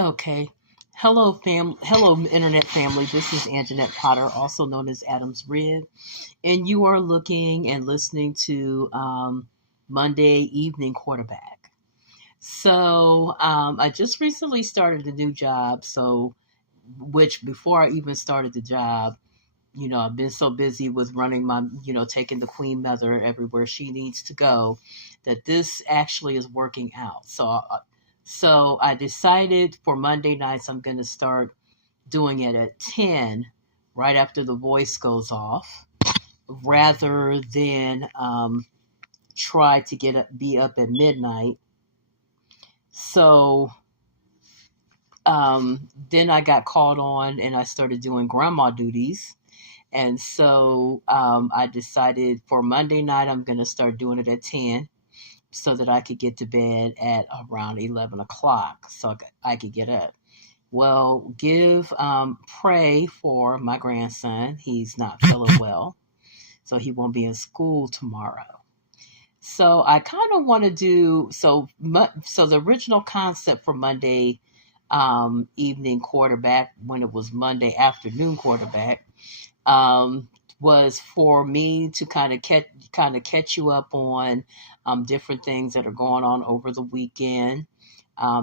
Okay. Hello, internet family. This is Anjanette Potter, also known as Adam's Rib, and you are looking and listening to Monday Evening Quarterback. I just recently started a new job, which before I even started the job, I've been so busy with running taking the Queen Mother everywhere she needs to go, that this actually is working out. So I decided for Monday nights I'm going to start doing it at 10, right after the voice goes off, rather than try to be up at midnight. So then I got called on and I started doing grandma duties. And so I decided for Monday night, I'm going to start doing it at 10 so that I could get to bed at around 11 o'clock so I could get up. Well, pray for my grandson. He's not feeling well, so he won't be in school tomorrow. So I kind of want to so the original concept for Monday evening quarterback, when it was Monday afternoon quarterback, um, was for me to kind of catch you up on different things that are going on over the weekend,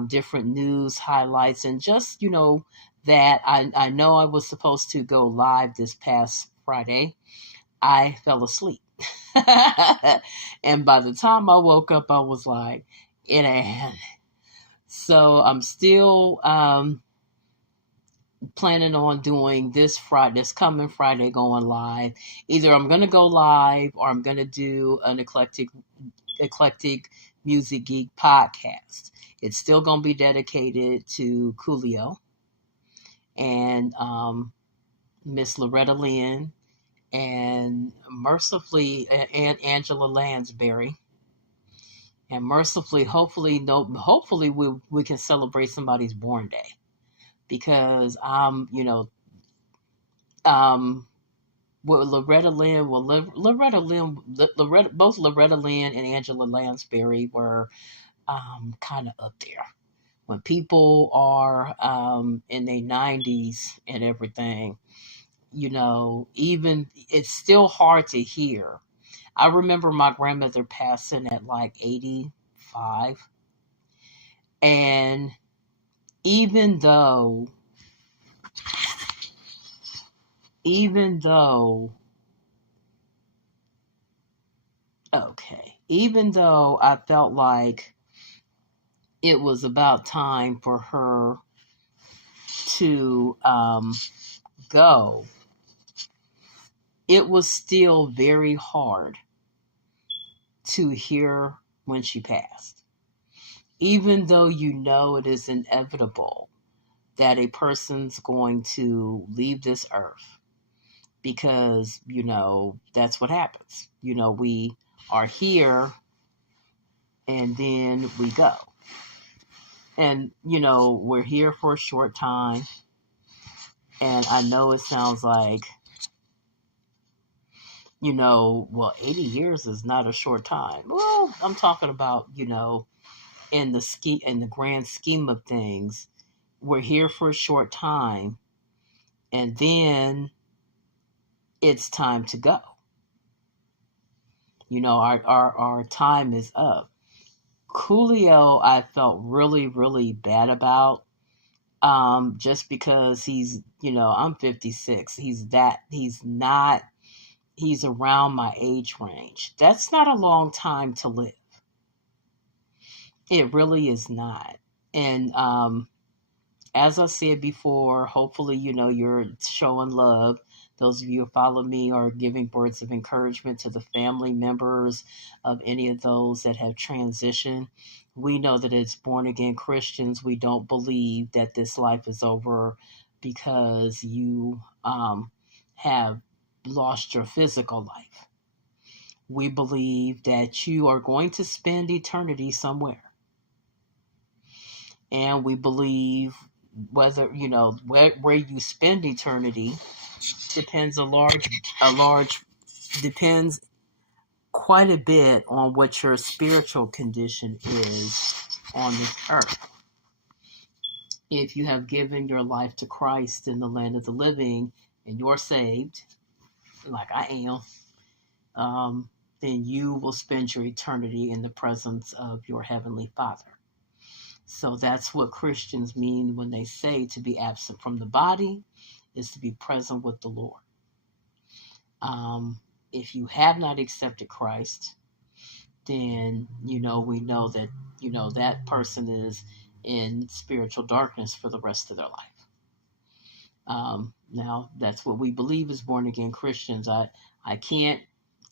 different news highlights, and just that I know I was supposed to go live this past Friday. I fell asleep. And by the time I woke up, I was like, it ain't. So I'm still planning on doing this coming Friday, going live. Either I'm going to go live or I'm going to do an eclectic music geek podcast. It's still going to be dedicated to Coolio and Miss Loretta Lynn and mercifully and Angela Lansbury. And mercifully, hopefully, no, hopefully we can celebrate somebody's born day, because um, well, both Loretta Lynn and Angela Lansbury were kind of up there. When people are in their 90s and everything, even it's still hard to hear. I remember my grandmother passing at like 85. And even though, even though, even though I felt like it was about time for her to go, it was still very hard to hear when she passed. Even though it is inevitable that a person's going to leave this earth, because, that's what happens. We are here and then we go. And, we're here for a short time. And I know it sounds like, well, 80 years is not a short time. Well, I'm talking about, in the grand scheme of things, we're here for a short time and then it's time to go. Our time is up. Coolio, I felt really, really bad about, just because I'm 56. He's around my age range. That's not a long time to live. It really is not. And as I said before, hopefully, you're showing love. Those of you who follow me are giving words of encouragement to the family members of any of those that have transitioned. We know that as born again Christians, we don't believe that this life is over because you have lost your physical life. We believe that you are going to spend eternity somewhere. And we believe whether where you spend eternity depends depends quite a bit on what your spiritual condition is on this earth. If you have given your life to Christ in the land of the living and you're saved, like I am, then you will spend your eternity in the presence of your Heavenly Father. So that's what Christians mean when they say to be absent from the body is to be present with the Lord. If you have not accepted Christ, then we know that that person is in spiritual darkness for the rest of their life. Now that's what we believe as born again Christians. I can't.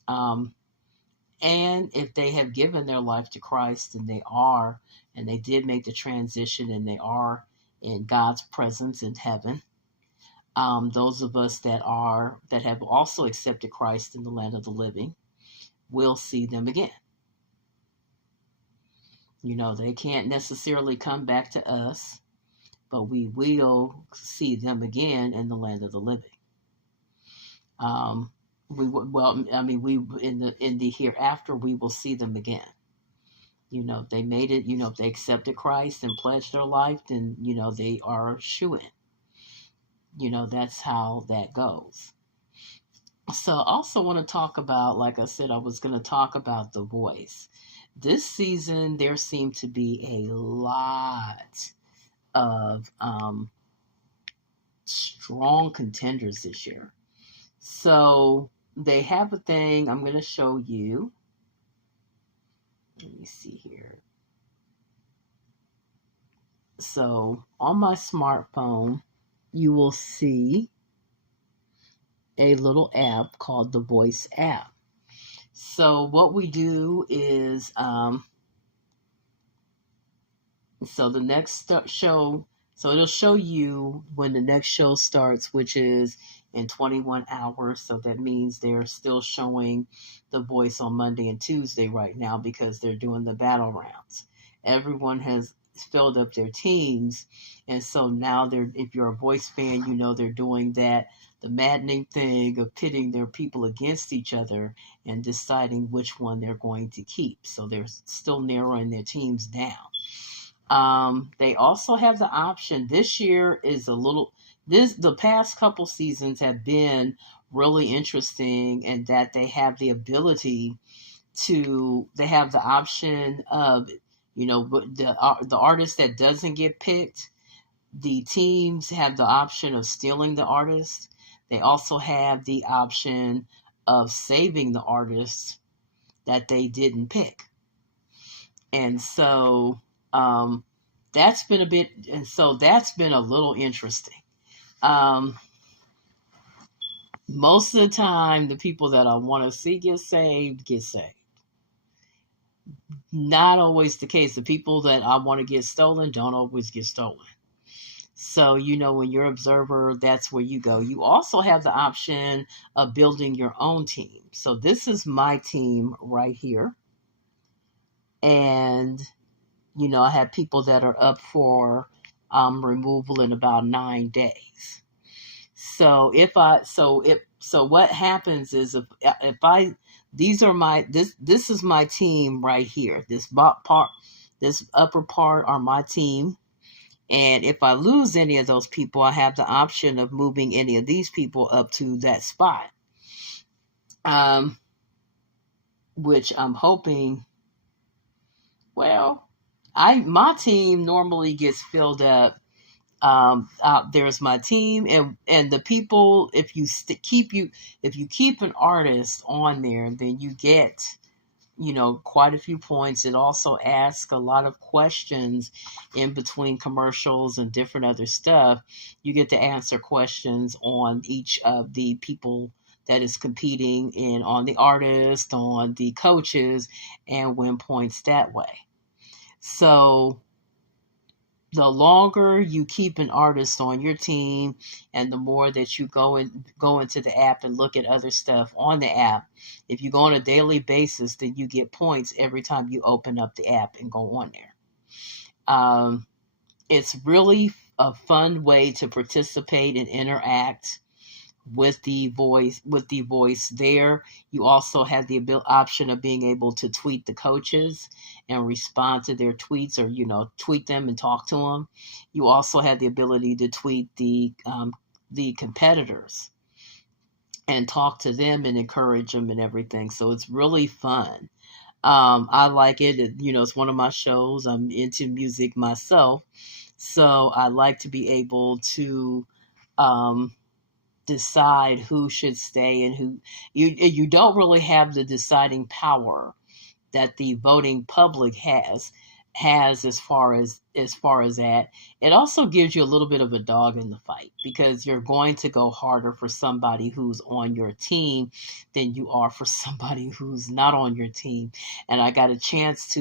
And if they have given their life to Christ and they did make the transition and they are in God's presence in heaven, those of us that have also accepted Christ in the land of the living will see them again. They can't necessarily come back to us, but we will see them again in the land of the living. We in the hereafter we will see them again. They made it. If they accepted Christ and pledged their life, then they are shoo-in. That's how that goes. So I also want to talk about, like I said, I was going to talk about The Voice. This season, there seemed to be a lot of strong contenders this year. So they have a thing I'm going to show you. Let me see here. So on my smartphone, you will see a little app called The Voice app. So what we do is, so the next show, so it'll show you when the next show starts, which is in 21 hours. So that means they're still showing The Voice on Monday and Tuesday right now because they're doing the battle rounds. Everyone has filled up their teams. And so now if you're a Voice fan, they're doing that, the maddening thing of pitting their people against each other and deciding which one they're going to keep. So they're still narrowing their teams down. They also have the option. This year is the past couple seasons have been really interesting in that they have the ability they have the option of, the artist that doesn't get picked, the teams have the option of stealing the artist. They also have the option of saving the artist that they didn't pick. And so that's been a little interesting. Most of the time, the people that I want to see get saved. Not always the case. The people that I want to get stolen don't always get stolen. So, when you're an observer, that's where you go. You also have the option of building your own team. So this is my team right here. And, I have people that are up for removal in about 9 days. So what happens is this is my team right here. This upper part are my team. And if I lose any of those people, I have the option of moving any of these people up to that spot. Which I'm hoping, my team normally gets filled up. There's my team and the people, if you keep an artist on there, then you get, quite a few points. It also asks a lot of questions in between commercials and different other stuff. You get to answer questions on each of the people that is competing on the artist, on the coaches, and win points that way. So the longer you keep an artist on your team and the more that you go into the app and look at other stuff on the app, if you go on a daily basis, then you get points every time you open up the app and go on there. It's really a fun way to participate and interact with the voice there. You also have the option of being able to tweet the coaches and respond to their tweets, or tweet them and talk to them. You also have the ability to tweet the competitors and talk to them and encourage them and everything. So it's really fun. I like it. It's one of my shows. I'm into music myself, so I like to be able to um, decide who should stay and who. You don't really have the deciding power that the voting public has as far as that. It also gives you a little bit of a dog in the fight, because you're going to go harder for somebody who's on your team than you are for somebody who's not on your team. And I get a chance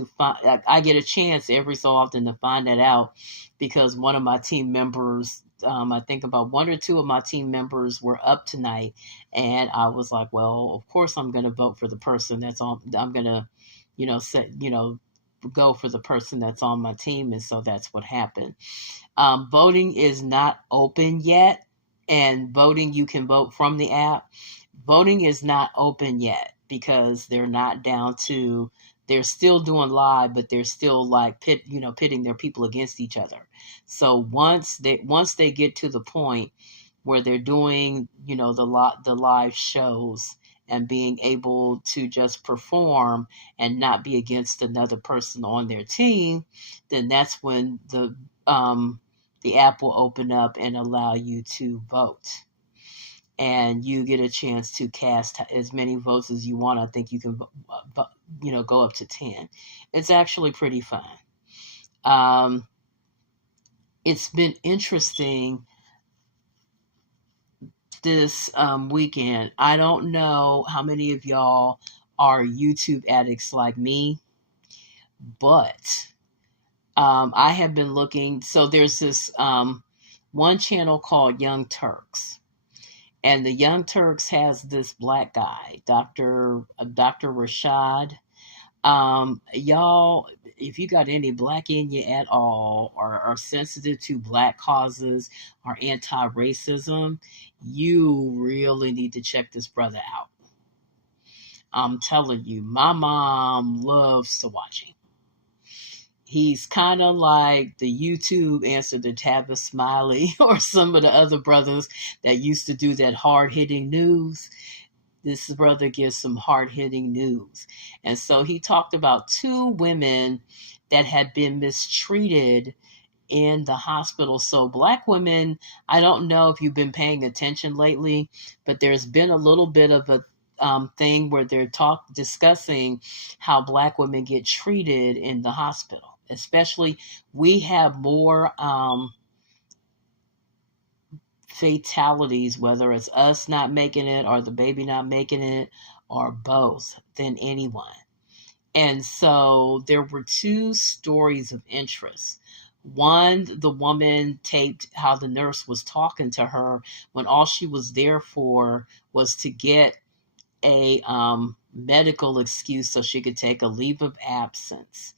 every so often to find that out, because one of my team members, I think about one or two of my team members were up tonight, and I was like, well, of course I'm going to vote for the person that's on. I'm going to, go for the person that's on my team. And so that's what happened. Voting is not open yet, and you can vote from the app. Voting is not open yet because they're not down to. They're still doing live, but they're still like pitting their people against each other. So once they get to the point where they're doing, the live shows and being able to just perform and not be against another person on their team, then that's when the app will open up and allow you to vote. And you get a chance to cast as many votes as you want. I think you can, go up to 10. It's actually pretty fun. It's been interesting this weekend. I don't know how many of y'all are YouTube addicts like me, but I have been looking. So there's this one channel called Young Turks. And the Young Turks has this black guy, Dr. Rashad. Y'all, if you got any black in you at all, or are sensitive to black causes or anti-racism, you really need to check this brother out. I'm telling you, my mom loves to watch him. He's kind of like the YouTube answer to Tavis Smiley or some of the other brothers that used to do that hard-hitting news. This brother gives some hard-hitting news. And so he talked about two women that had been mistreated in the hospital. So black women, I don't know if you've been paying attention lately, but there's been a little bit of a thing where they're discussing how black women get treated in the hospital. Especially, we have more fatalities, whether it's us not making it or the baby not making it or both, than anyone. And so there were two stories of interest. One, the woman taped how the nurse was talking to her when all she was there for was to get a medical excuse so she could take a leave of absence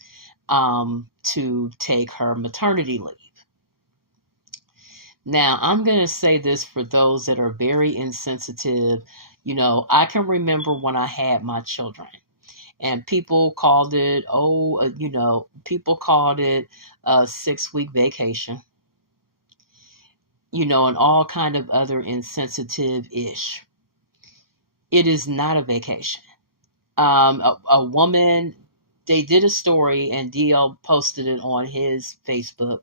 to take her maternity leave. Now, I'm going to say this for those that are very insensitive. I can remember when I had my children, and people called it, a 6-week vacation, and all kind of other insensitive-ish. It is not a vacation. A woman, they did a story, and DL posted it on his Facebook,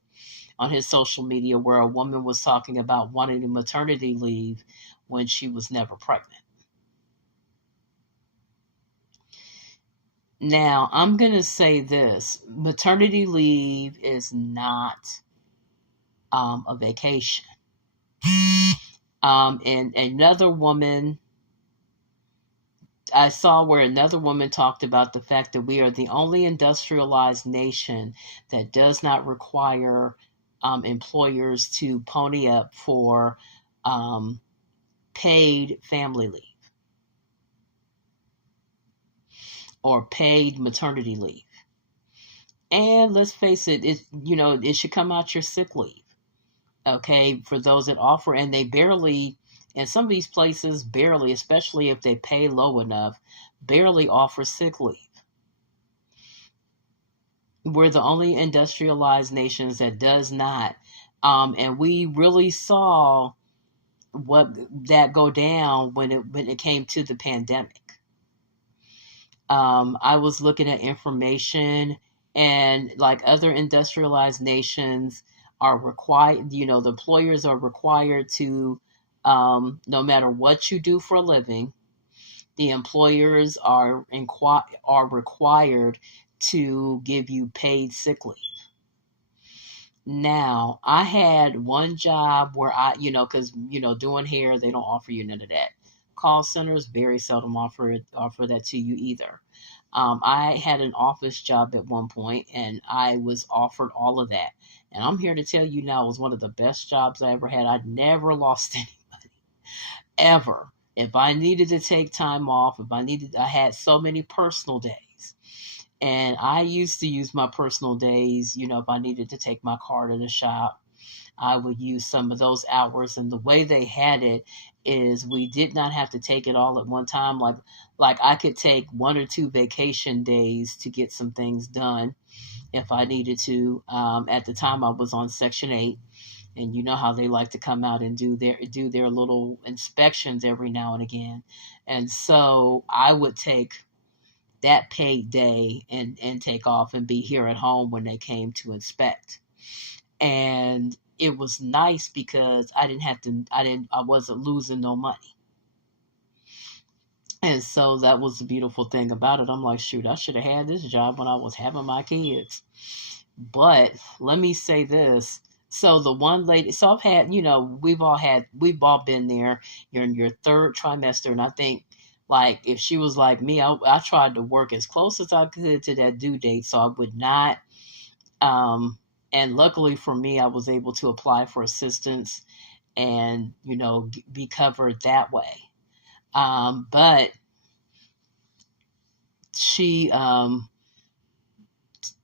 on his social media, where a woman was talking about wanting a maternity leave when she was never pregnant. Now, I'm going to say this. Maternity leave is not a vacation. And another woman, I saw where another woman talked about the fact that we are the only industrialized nation that does not require employers to pony up for paid family leave or paid maternity leave. And let's face it, it should come out your sick leave. Okay, for those that offer, and they barely, And some of these places barely, especially if they pay low enough, barely offer sick leave. We're the only industrialized nations that does not. And we really saw what that go down when it came to the pandemic. I was looking at information, and like other industrialized nations are required, the employers are required to, no matter what you do for a living, the employers are required to give you paid sick leave. Now, I had one job where because doing hair, they don't offer you none of that. Call centers very seldom offer that to you either. I had an office job at one point, and I was offered all of that. And I'm here to tell you now, it was one of the best jobs I ever had. I never lost any money, ever. If I needed to take time off, I had so many personal days. And I used to use my personal days, if I needed to take my car to the shop, I would use some of those hours. And the way they had it is we did not have to take it all at one time. Like I could take 1 or 2 vacation days to get some things done if I needed to. At the time I was on Section 8, and you know how they like to come out and do their little inspections every now and again. And so I would take that paid day and take off and be here at home when they came to inspect. And it was nice because I wasn't losing no money. And so that was the beautiful thing about it. I'm like, shoot, I should have had this job when I was having my kids. But let me say this. So the one lady, so I've had, we've all been there. You're in your 3rd trimester. And I think, like, if she was like me, I tried to work as close as I could to that due date so I would not. And luckily for me, I was able to apply for assistance and, be covered that way. But she,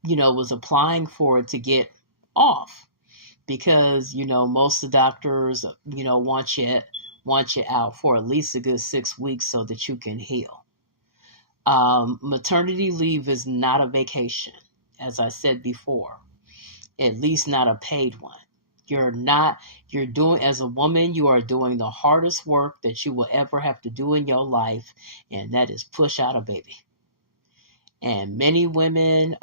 was applying for it to get off because, most of the doctors, want you out for at least a good 6 weeks so that you can heal. Maternity leave is not a vacation, as I said before, at least not a paid one. As a woman, you are doing the hardest work that you will ever have to do in your life, and that is push out a baby. And many women,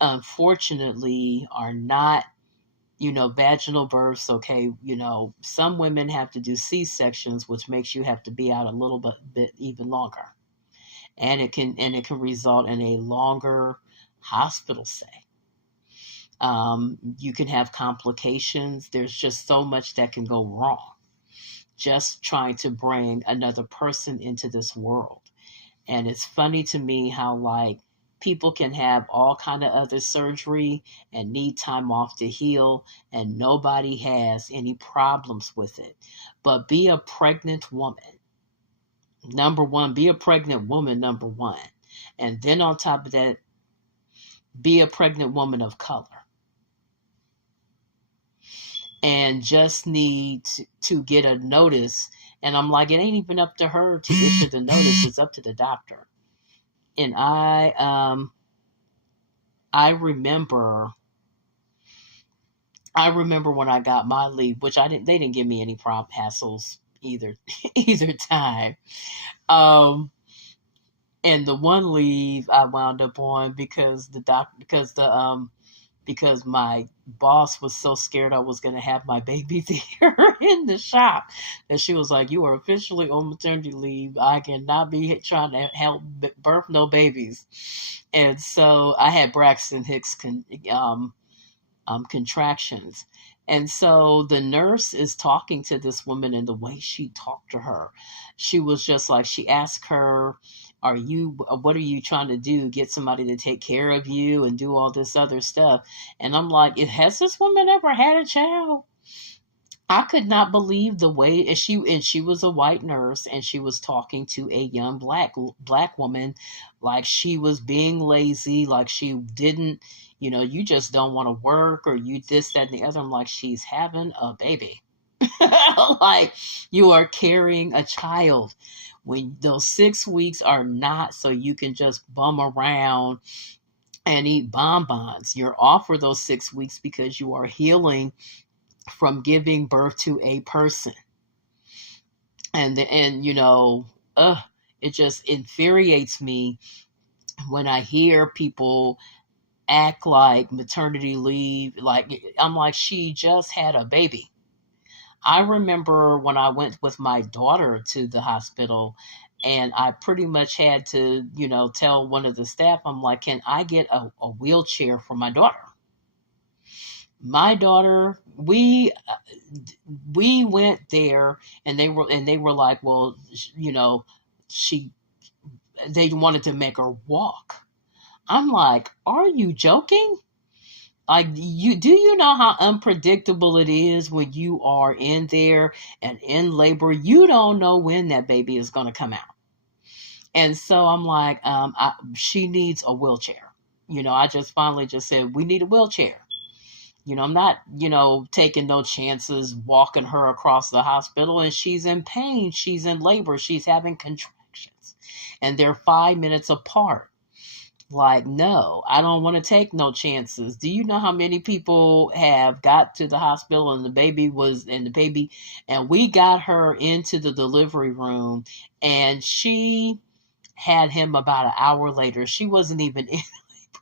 unfortunately, are not, vaginal births. Okay. Some women have to do C-sections, which makes you have to be out a little bit even longer. And it can result in a longer hospital stay. You can have complications. There's just so much that can go wrong just trying to bring another person into this world. And it's funny to me how, like, people can have all kind of other surgery and need time off to heal, and nobody has any problems with it. But be a pregnant woman. Number one, be a pregnant woman, number one. And then on top of that, be a pregnant woman of color. And just need to get a notice. And I'm like, it ain't even up to her to issue the notice. It's up to the doctor. And I remember when I got my leave, which they didn't give me any hassles either time. And the one leave I wound up on because because my boss was so scared I was going to have my baby there in the shop that she was like, you are officially on maternity leave. I cannot be trying to help birth no babies. And so I had Braxton Hicks contractions. And so the nurse is talking to this woman, and the way she talked to her, she was just like, she asked her, what are you trying to do? Get somebody to take care of you and do all this other stuff. And I'm like, has this woman ever had a child? I could not believe the way she was a white nurse, and she was talking to a young black woman like she was being lazy, like she didn't, you just don't want to work, or you this, that, and the other. I'm like, she's having a baby. Like you are carrying a child when those 6 weeks are not so you can just bum around and eat bonbons. You're off for those 6 weeks because you are healing from giving birth to a person. And it just infuriates me when I hear people act like maternity leave, like I'm like, she just had a baby. I remember when I went with my daughter to the hospital and I pretty much had to, tell one of the staff, I'm like, can I get a wheelchair for my daughter? My daughter, we went there and they were like, well, she they wanted to make her walk. I'm like, are you joking? Like, do you know how unpredictable it is when you are in there and in labor? You don't know when that baby is going to come out. And so I'm like, she needs a wheelchair. I just finally just said, we need a wheelchair. I'm not, taking no chances walking her across the hospital, and she's in pain. She's in labor. She's having contractions and they're 5 minutes apart. Like, no, I don't want to take no chances. Do you know how many people have got to the hospital and the baby, and we got her into the delivery room and she had him about an hour later. She wasn't even in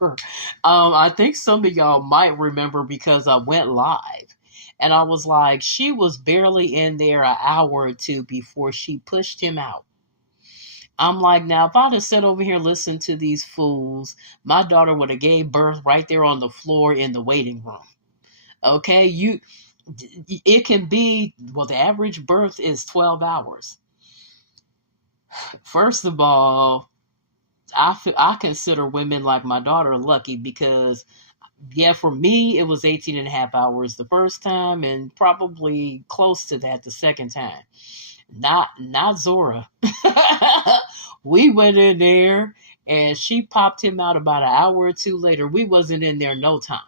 labor. I think some of y'all might remember because I went live and I was like, she was barely in there an hour or two before she pushed him out. I'm like, now if I'd have sat over here listened to these fools, my daughter would have gave birth right there on the floor in the waiting room. Okay, it can be, well, the average birth is 12 hours. First of all, I consider women like my daughter lucky because, yeah, for me, it was 18 and a half hours the first time and probably close to that the second time. Not Zora. We went in there and she popped him out about an hour or two later. We wasn't in there no time.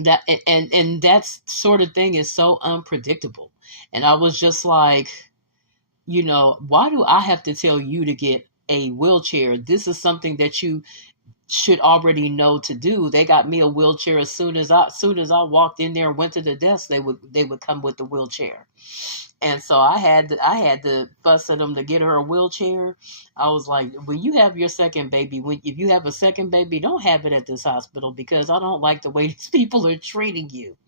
That and that sort of thing is so unpredictable. And I was just like, why do I have to tell you to get a wheelchair? This is something that you should already know to do. They got me a wheelchair as soon as I walked in there and went to the desk, they would come with the wheelchair. And so I had to fuss at them to get her a wheelchair. I was like, when you have your second baby, if you have a second baby, don't have it at this hospital because I don't like the way these people are treating you.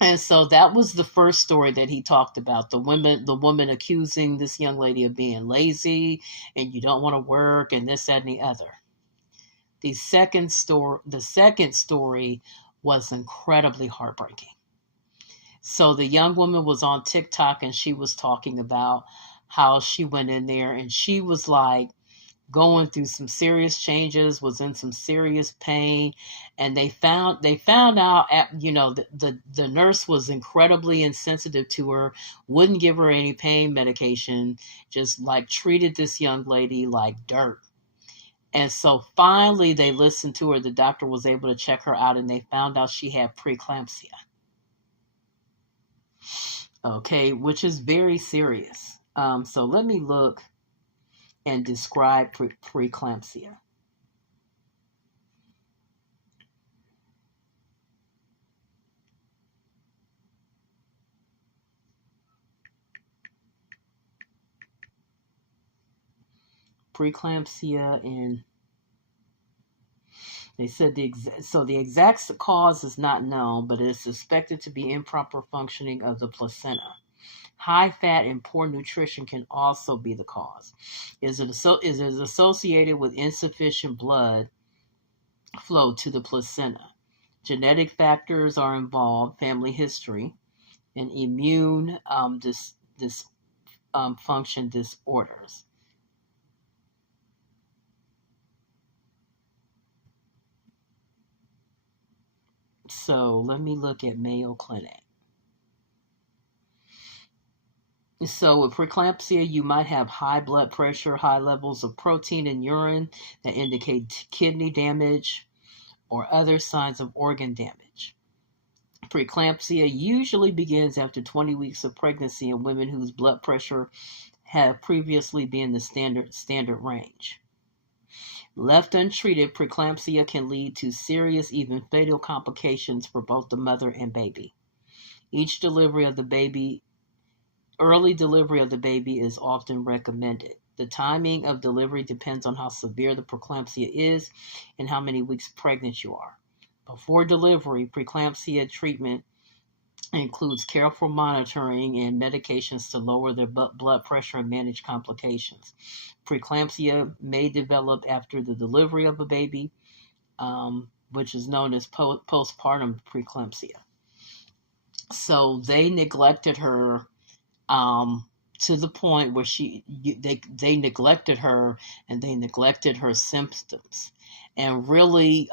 And so that was the first story that he talked about. The woman accusing this young lady of being lazy and you don't want to work and this, that, and the other. The second story was incredibly heartbreaking. So the young woman was on TikTok and she was talking about how she went in there and she was like going through some serious changes, was in some serious pain, and they found out the nurse was incredibly insensitive to her, wouldn't give her any pain medication, just like treated this young lady like dirt. And so finally they listened to her. The doctor was able to check her out and they found out she had preeclampsia. Okay, which is very serious. So let me look and describe preeclampsia. Preeclampsia, and they said the exact cause is not known, but it is suspected to be improper functioning of the placenta. High fat and poor nutrition can also be the cause. Is it associated with insufficient blood flow to the placenta? Genetic factors are involved, family history, and immune function disorders. So let me look at Mayo Clinic. So with preeclampsia, you might have high blood pressure, high levels of protein in urine that indicate kidney damage or other signs of organ damage. Preeclampsia usually begins after 20 weeks of pregnancy in women whose blood pressure have previously been in the standard range. Left untreated, preeclampsia can lead to serious, even fatal complications for both the mother and baby. Each delivery of the baby, early delivery of the baby is often recommended. The timing of delivery depends on how severe the preeclampsia is and how many weeks pregnant you are. Before delivery, preeclampsia treatment includes careful monitoring and medications to lower their blood pressure and manage complications. Preeclampsia may develop after the delivery of a baby, which is known as postpartum preeclampsia. So they neglected her to the point where they neglected her, and they neglected her symptoms. And really,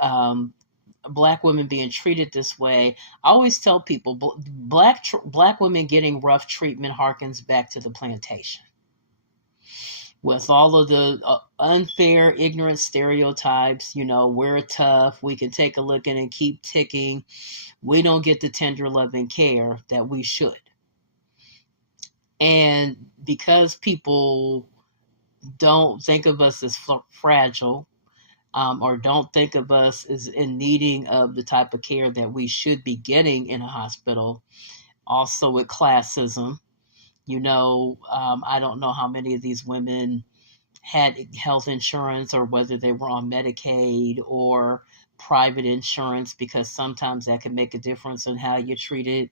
Black women being treated this way, I always tell people, black women getting rough treatment harkens back to the plantation. With all of the unfair, ignorant stereotypes, we're tough, we can take a look in and keep ticking. We don't get the tender loving care that we should. And because people don't think of us as fragile, or don't think of us as in needing of the type of care that we should be getting in a hospital. Also with classism, I don't know how many of these women had health insurance or whether they were on Medicaid or private insurance, because sometimes that can make a difference in how you're treated.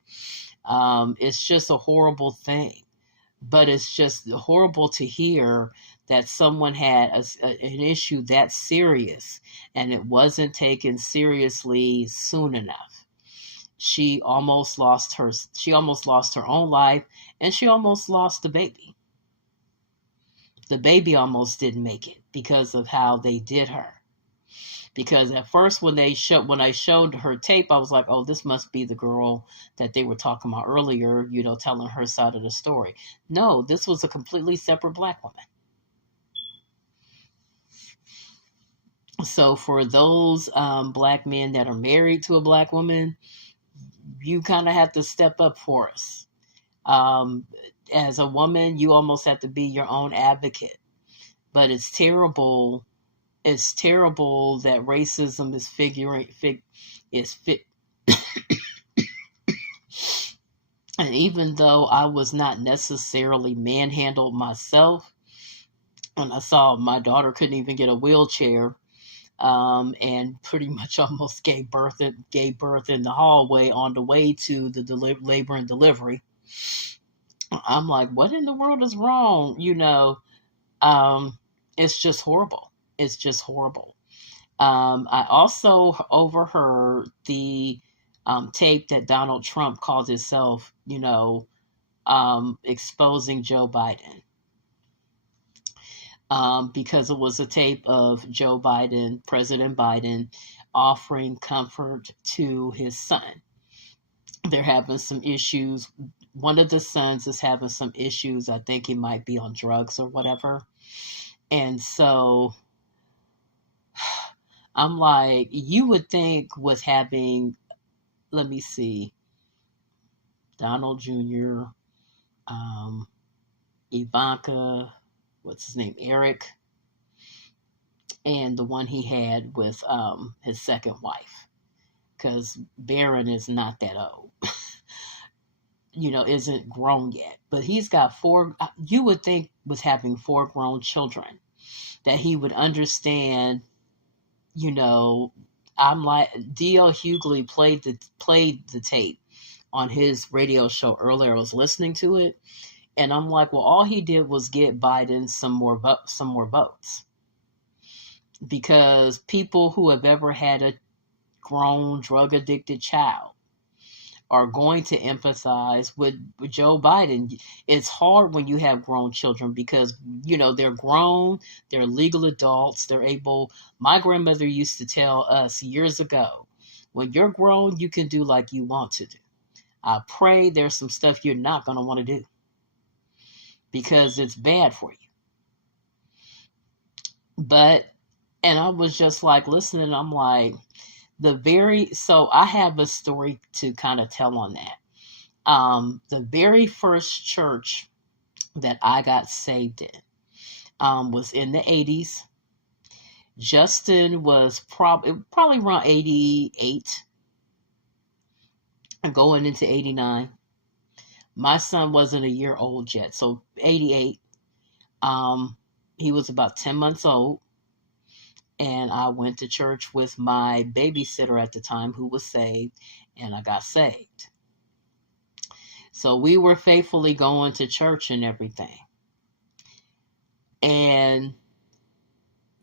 It's just a horrible thing. But it's just horrible to hear that someone had an issue that serious and it wasn't taken seriously soon enough. She almost lost her own life, and she almost lost the baby. The baby almost didn't make it because of how they did her. Because at first when I showed her tape, I was like, oh, this must be the girl that they were talking about earlier, telling her side of the story. No, this was a completely separate Black woman. So for those Black men that are married to a Black woman, you kind of have to step up for us. As a woman, you almost have to be your own advocate. But it's terrible. It's terrible that racism is and even though I was not necessarily manhandled myself, when I saw my daughter couldn't even get a wheelchair, and pretty much almost gave birth in the hallway on the way to the labor and delivery, I'm like, what in the world is wrong? It's just horrible. It's just horrible. I also overheard the tape that Donald Trump called himself, exposing Joe Biden. Because it was a tape of Joe Biden, President Biden, offering comfort to his son. They're having some issues. One of the sons is having some issues. I think he might be on drugs or whatever. And so I'm like, you would think with having, let me see, Donald Jr., Ivanka, what's his name, Eric, and the one he had with his second wife, because Barron is not that old, isn't grown yet, but he's got 4, you would think with having 4 grown children that he would understand. I'm like, D.L. Hughley played the tape on his radio show earlier. I was listening to it, and I'm like, well, all he did was get Biden some more votes, because people who have ever had a grown drug addicted child are going to empathize with Joe Biden. It's hard when you have grown children because, they're grown, they're legal adults, they're able. My grandmother used to tell us years ago, when you're grown, you can do like you want to do. I pray there's some stuff you're not going to want to do because it's bad for you. And I was just like listening, I'm like, So I have a story to kind of tell on that. The very first church that I got saved in was in the 80s. Justin was probably around 88 and going into 89. My son wasn't a year old yet, so 88. Um, he was about 10 months old, and I went to church with my babysitter at the time who was saved, and I got saved. So we were faithfully going to church and everything. And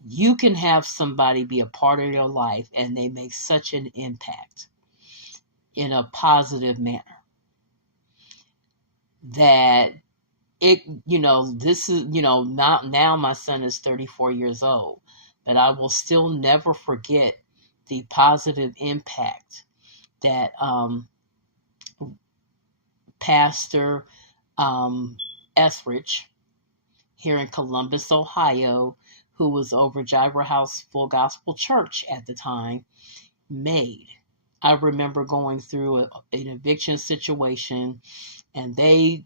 you can have somebody be a part of your life and they make such an impact in a positive manner that this is, not now my son is 34 years old, but I will still never forget the positive impact that Pastor Etheridge here in Columbus, Ohio, who was over Jireh House Full Gospel Church at the time, made. I remember going through an eviction situation, and they,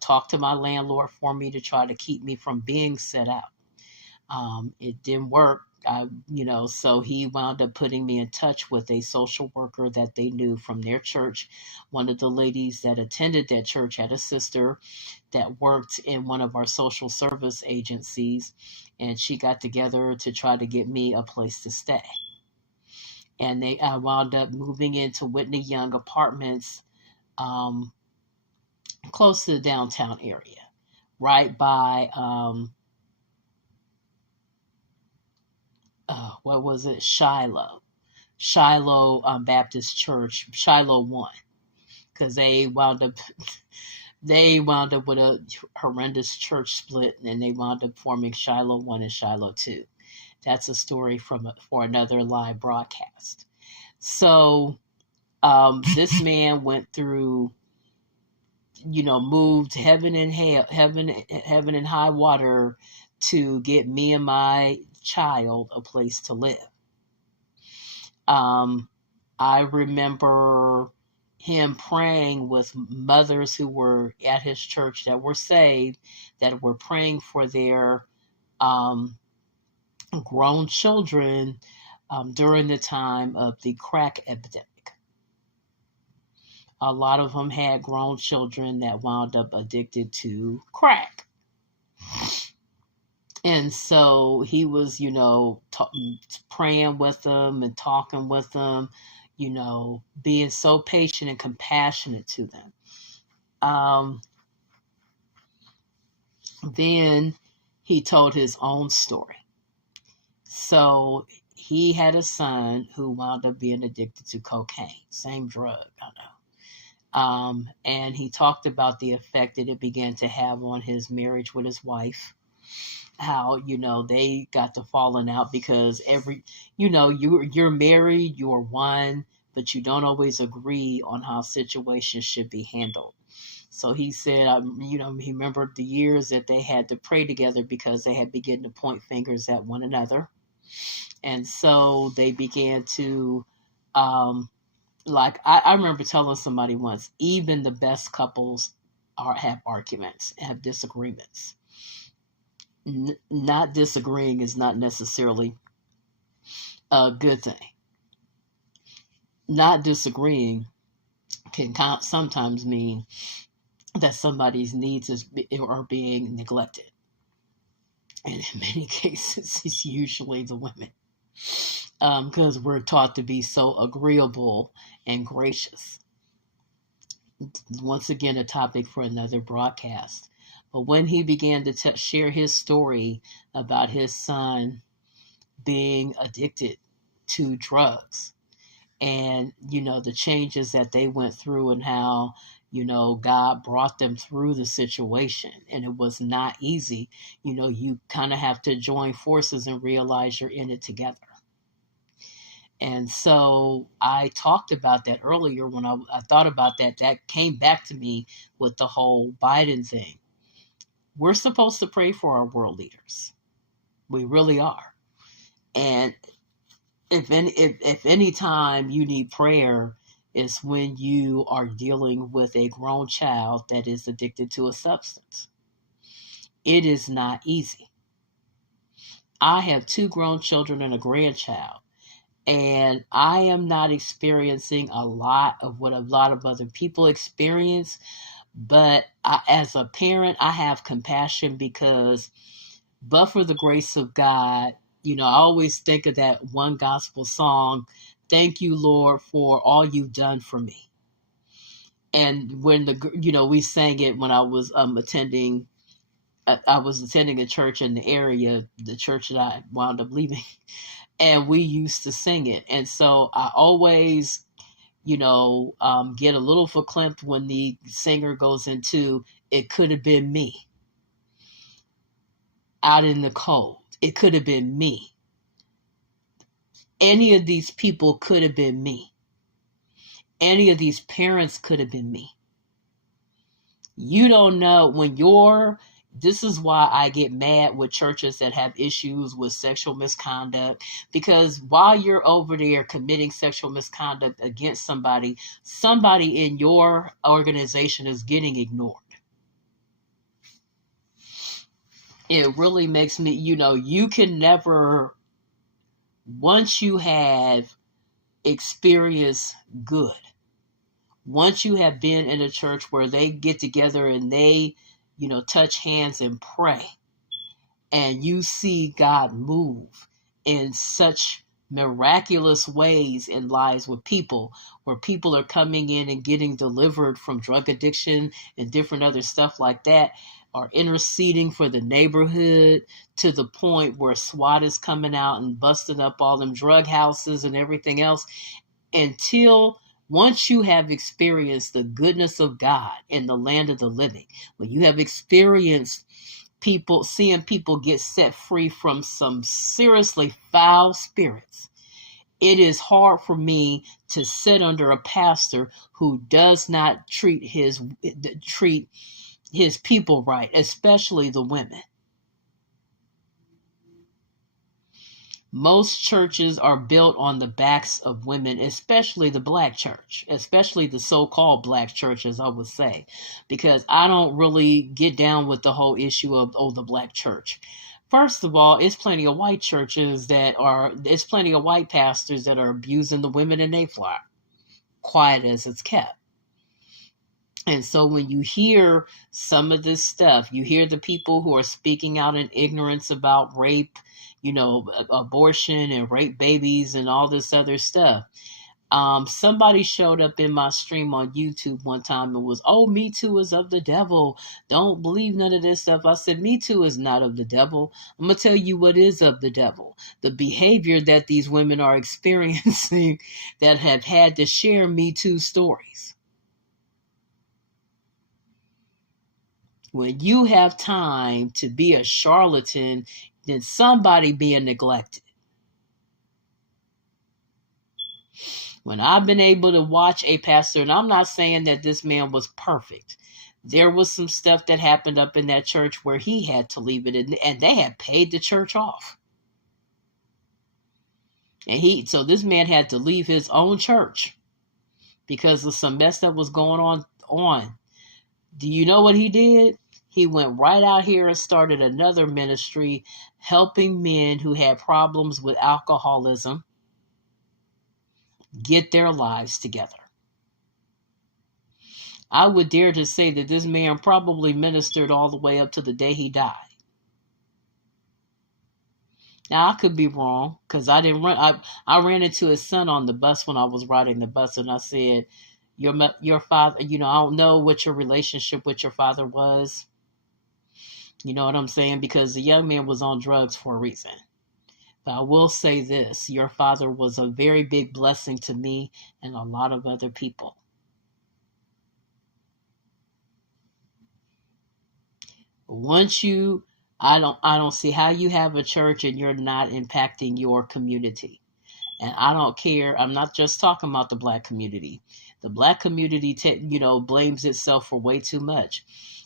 talked to my landlord for me to try to keep me from being set out. It didn't work. So he wound up putting me in touch with a social worker that they knew from their church. One of the ladies that attended that church had a sister that worked in one of our social service agencies, and she got together to try to get me a place to stay. And I wound up moving into Whitney Young Apartments, close to the downtown area, right by what was it? Shiloh Baptist Church, Shiloh 1, because they wound up with a horrendous church split, and they wound up forming Shiloh 1 and Shiloh 2. That's a story for another live broadcast. So this man went through, moved heaven and high water to get me and my child a place to live. I remember him praying with mothers who were at his church that were saved, that were praying for their grown children during the time of the crack epidemic. A lot of them had grown children that wound up addicted to crack. And so he was, praying with them and talking with them, being so patient and compassionate to them. Then he told his own story. So he had a son who wound up being addicted to cocaine, same drug, I know. And he talked about the effect that it began to have on his marriage with his wife. How, they got to falling out because you're married, you're one, but you don't always agree on how situations should be handled. So he said, he remembered the years that they had to pray together because they had begun to point fingers at one another. And so they began to, I remember telling somebody once, even the best couples have arguments, have disagreements. Not disagreeing is not necessarily a good thing. Not disagreeing can sometimes mean that somebody's needs are being neglected. And in many cases, it's usually the women. Because we're taught to be so agreeable and gracious. Once again, a topic for another broadcast. But when he began to share his story about his son being addicted to drugs and, the changes that they went through and how, God brought them through the situation, and it was not easy. You kind of have to join forces and realize you're in it together. And so I talked about that earlier when I thought about that came back to me with the whole Biden thing. We're supposed to pray for our world leaders. We really are. And if any time you need prayer is when you are dealing with a grown child that is addicted to a substance. It is not easy. I have two grown children and a grandchild, and I am not experiencing a lot of what a lot of other people experience. But as a parent, I have compassion because, but for the grace of God, I always think of that one gospel song, "Thank you, Lord, for all you've done for me." And when we sang it when I was attending. I was attending a church in the area, the church that I wound up leaving, and we used to sing it. And so I always, get a little verklempt when the singer goes into, "It could have been me out in the cold. It could have been me. Any of these people could have been me. Any of these parents could have been me." You don't know this is why I get mad with churches that have issues with sexual misconduct, because while you're over there committing sexual misconduct against somebody in your organization is getting ignored. It really makes me, you can never, once you have experienced good, once you have been in a church where they get together and they, touch hands and pray, and you see God move in such miraculous ways in lives with people, where people are coming in and getting delivered from drug addiction and different other stuff like that, or interceding for the neighborhood to the point where SWAT is coming out and busting up all them drug houses and everything else. Once you have experienced the goodness of God in the land of the living, when you have experienced seeing people get set free from some seriously foul spirits, it is hard for me to sit under a pastor who does not treat his people right, especially the women. Most churches are built on the backs of women, especially the black church, especially the so-called black church, as I would say, because I don't really get down with the whole issue of, the black church. First of all, it's plenty of white pastors that are abusing the women in their flock, quiet as it's kept. And so when you hear some of this stuff, you hear the people who are speaking out in ignorance about rape, abortion and rape babies and all this other stuff. Somebody showed up in my stream on YouTube one time and was, Me Too is of the devil. Don't believe none of this stuff. I said, Me Too is not of the devil. I'm going to tell you what is of the devil. The behavior that these women are experiencing that have had to share Me Too stories. When you have time to be a charlatan, then somebody being neglected. When I've been able to watch a pastor, and I'm not saying that this man was perfect. There was some stuff that happened up in that church where he had to leave it, and they had paid the church off. And so this man had to leave his own church because of some mess that was going on. Do you know what he did? He went right out here and started another ministry helping men who had problems with alcoholism get their lives together. I would dare to say that this man probably ministered all the way up to the day he died. Now, I could be wrong because I ran into his son on the bus when I was riding the bus, and I said, your father, I don't know what your relationship with your father was. You know what I'm saying? Because the young man was on drugs for a reason. But I will say this, your father was a very big blessing to me and a lot of other people. I don't see how you have a church and you're not impacting your community. And I don't care. I'm not just talking about the black community. The black community, blames itself for way too much.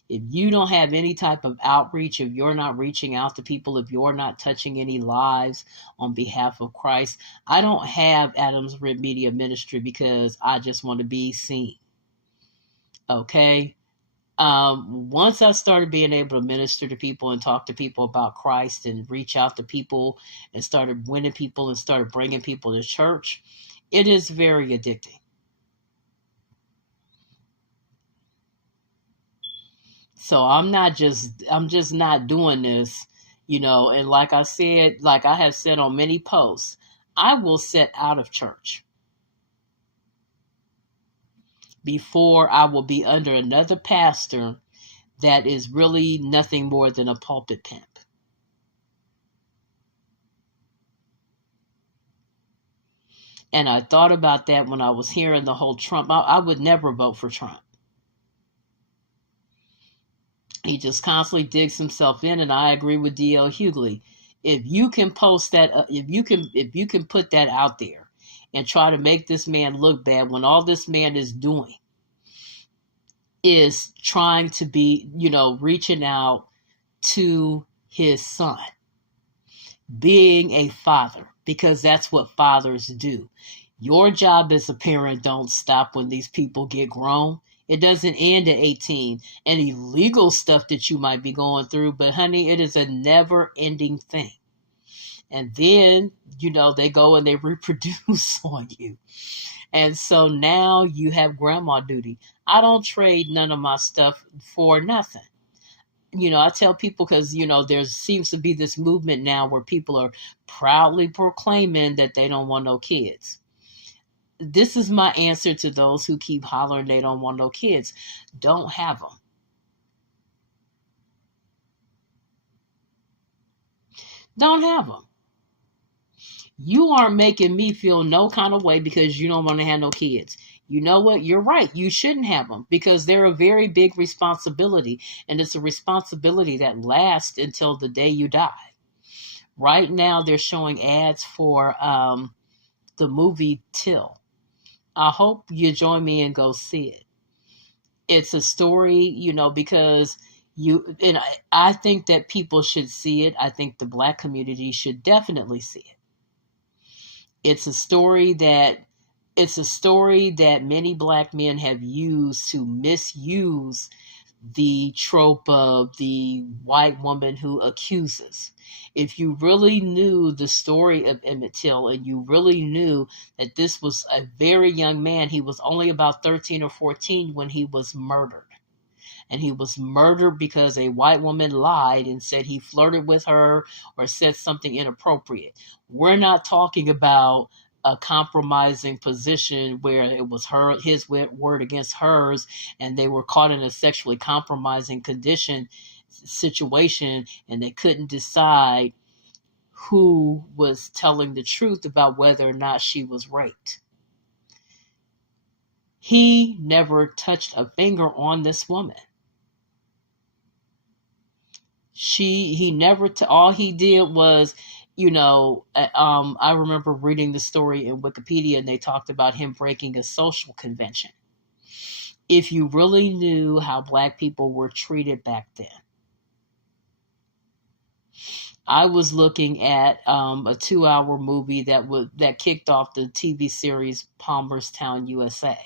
If you don't have any type of outreach, if you're not reaching out to people, if you're not touching any lives on behalf of Christ, I don't have Adams Rib Media Ministry because I just want to be seen. Okay? Once I started being able to minister to people and talk to people about Christ and reach out to people and started winning people and started bringing people to church, it is very addicting. So I'm just not doing this, and like I have said on many posts, I will set out of church before I will be under another pastor that is really nothing more than a pulpit pimp. And I thought about that when I was hearing the whole Trump. I would never vote for Trump. He just constantly digs himself in, and I agree with D.L. Hughley. If you can post that, if you can put that out there and try to make this man look bad when all this man is doing is trying to be, reaching out to his son, being a father, because that's what fathers do. Your job as a parent don't stop when these people get grown. It doesn't end at 18. Any legal stuff that you might be going through, but honey, it is a never-ending thing. And then, they go and they reproduce on you. And so now you have grandma duty. I don't trade none of my stuff for nothing. I tell people because, there seems to be this movement now where people are proudly proclaiming that they don't want no kids. This is my answer to those who keep hollering they don't want no kids. Don't have them. Don't have them. You aren't making me feel no kind of way because you don't want to have no kids. You know what? You're right. You shouldn't have them because they're a very big responsibility, and it's a responsibility that lasts until the day you die. Right now, they're showing ads for the movie Till. I hope you join me and go see it. It's a story, because I think that people should see it. I think the black community should definitely see it. It's a story that many black men have used to misuse the trope of the white woman who accuses. If you really knew the story of Emmett Till and you really knew that this was a very young man, he was only about 13 or 14 when he was murdered. And he was murdered because a white woman lied and said he flirted with her or said something inappropriate. We're not talking about a compromising position where it was his word against hers and they were caught in a sexually compromising situation and they couldn't decide who was telling the truth about whether or not she was raped. He never touched a finger on this woman. He never, all he did was, I remember reading the story in Wikipedia and they talked about him breaking a social convention. If you really knew how black people were treated back then. I was looking at a 2-hour movie that kicked off the TV series Palmerstown, USA.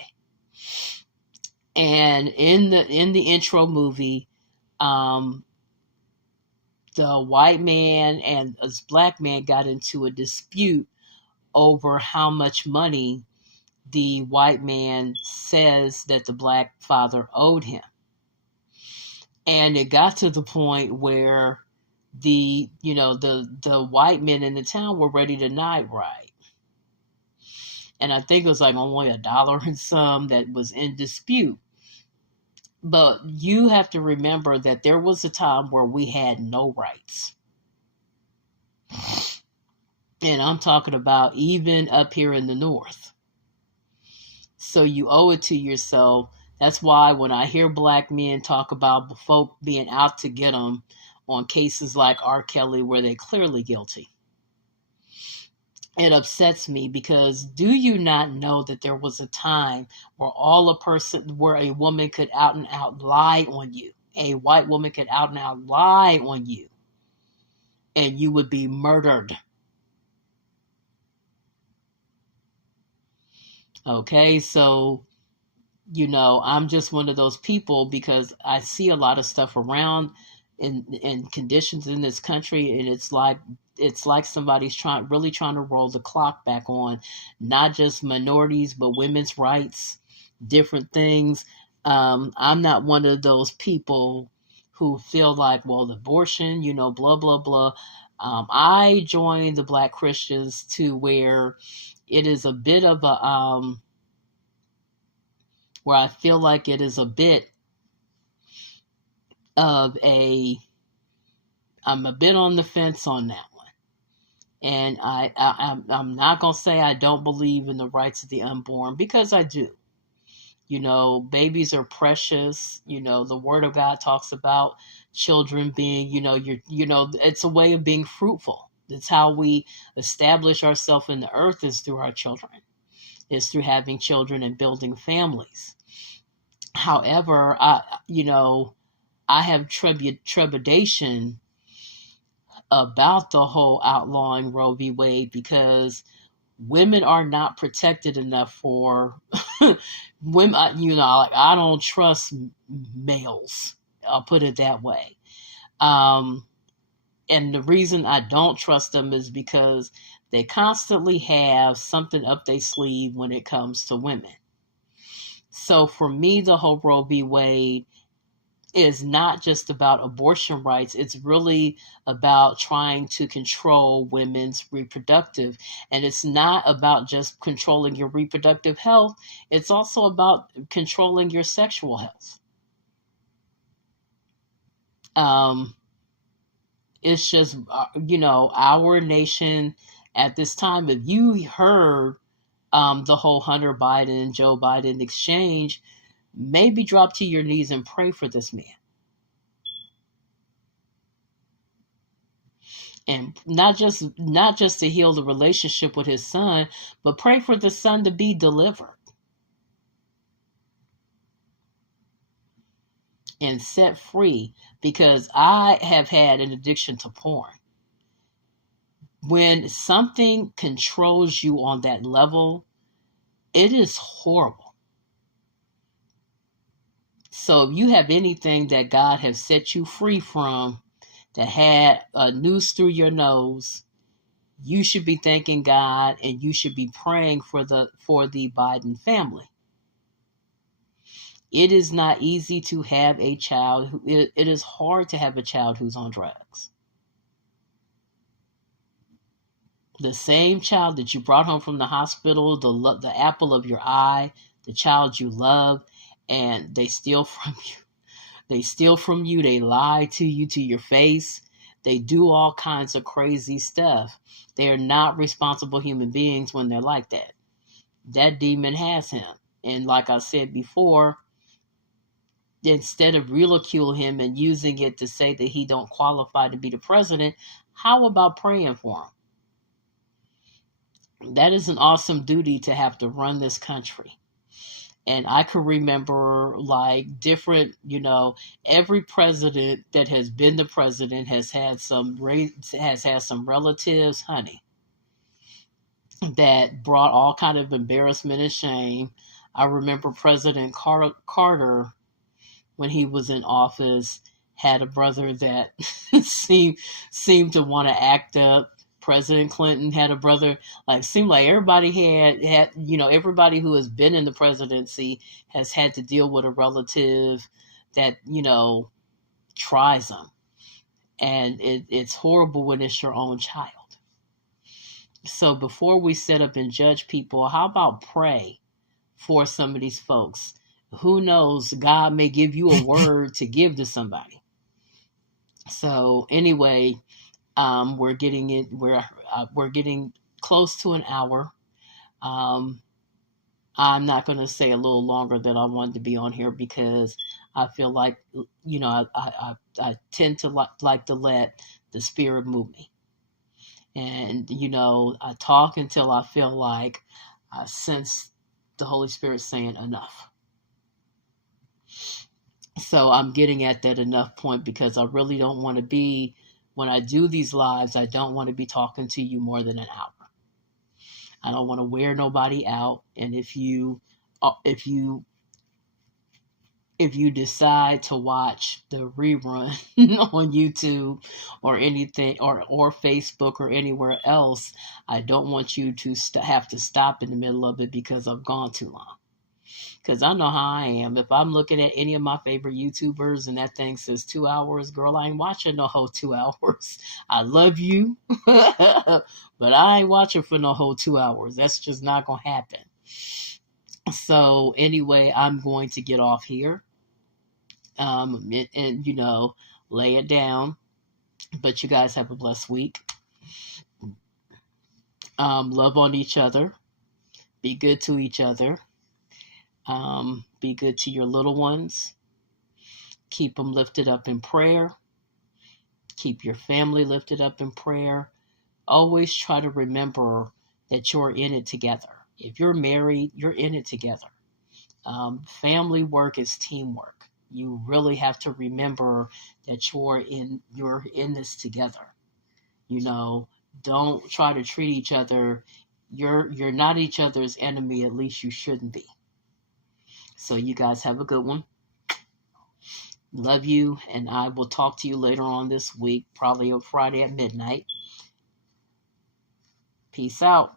And in the intro movie, the white man and this black man got into a dispute over how much money the white man says that the black father owed him. And it got to the point where the white men in the town were ready to night ride. And I think it was like only $1 and some that was in dispute. But you have to remember that there was a time where we had no rights. And I'm talking about even up here in the North. So you owe it to yourself. That's why when I hear black men talk about folk being out to get them on cases like R. Kelly where they're clearly guilty. it upsets me, because do you not know that there was a time where a woman could out and out lie on you? A white woman could out and out lie on you, and you would be murdered. Okay, so I'm just one of those people, because I see a lot of stuff around in conditions in this country, and it's like somebody's trying to roll the clock back on not just minorities but women's rights, different things. I'm not one of those people who feel like, well, abortion, blah blah blah. I joined the Black Christians, to where it is a bit of a where I feel like it is a bit of a I'm a bit on the fence on that one. And I'm not gonna say I don't believe in the rights of the unborn, because I do. Babies are precious. The Word of God talks about children being, it's a way of being fruitful. That's how we establish ourselves in the earth, is through our children, is through having children and building families. However, I have trepidation about the whole outlawing Roe v. Wade, because women are not protected enough for women. Like, I don't trust males. I'll put it that way. And the reason I don't trust them is because they constantly have something up their sleeve when it comes to women. So for me, the whole Roe v. Wade is not just about abortion rights. It's really about trying to control women's reproductive. And it's not about just controlling your reproductive health. It's also about controlling your sexual health. It's just, our nation at this time, if you heard the whole Hunter Biden, Joe Biden exchange, maybe drop to your knees and pray for this man. And not just to heal the relationship with his son, but pray for the son to be delivered and set free, because I have had an addiction to porn. When something controls you on that level, it is horrible. So if you have anything that God has set you free from, that had a noose through your nose, you should be thanking God, and you should be praying for the Biden family. It is not easy to have a child it is hard to have a child who's on drugs. The same child that you brought home from the hospital, the apple of your eye, the child you love, and they steal from you. They steal from you. They lie to you to your face. They do all kinds of crazy stuff. They are not responsible human beings when they're like that. That demon has him. And like I said before, instead of ridicule him and using it to say that he don't qualify to be the president, how about praying for him? That is an awesome duty to have to run this country. And I could remember, like, different, every president that has been the president has had some relatives, honey, that brought all kind of embarrassment and shame. I remember President Carter, when he was in office, had a brother that seemed to want to act up. President Clinton had a brother. Like, seemed like everybody had everybody who has been in the presidency has had to deal with a relative that tries them, and it's horrible when it's your own child. So before we set up and judge people, how about pray for some of these folks? Who knows? God may give you a word to give to somebody. So anyway. We're getting close to an hour. I'm not going to say a little longer than I wanted to be on here, because I feel like, I tend to like to let the Spirit move me. And, I talk until I feel like I sense the Holy Spirit saying enough. So I'm getting at that enough point because I really don't want to be, when I do these lives, I don't want to be talking to you more than an hour. I don't want to wear nobody out. And if you decide to watch the rerun on YouTube or anything, or Facebook or anywhere else, I don't want you to have to stop in the middle of it because I've gone too long. Because I know how I am. If I'm looking at any of my favorite YouTubers and that thing says 2 hours, girl, I ain't watching the whole 2 hours. I love you, but I ain't watching for no whole 2 hours. That's just not going to happen. So anyway, I'm going to get off here and lay it down. But you guys have a blessed week. Love on each other. Be good to each other. Be good to your little ones. Keep them lifted up in prayer. Keep your family lifted up in prayer. Always try to remember that you're in it together. If you're married, you're in it together. Family work is teamwork. You really have to remember that you're in this together. Don't try to treat each other. You're not each other's enemy. At least you shouldn't be. So you guys have a good one. Love you, and I will talk to you later on this week, probably on Friday at midnight. Peace out.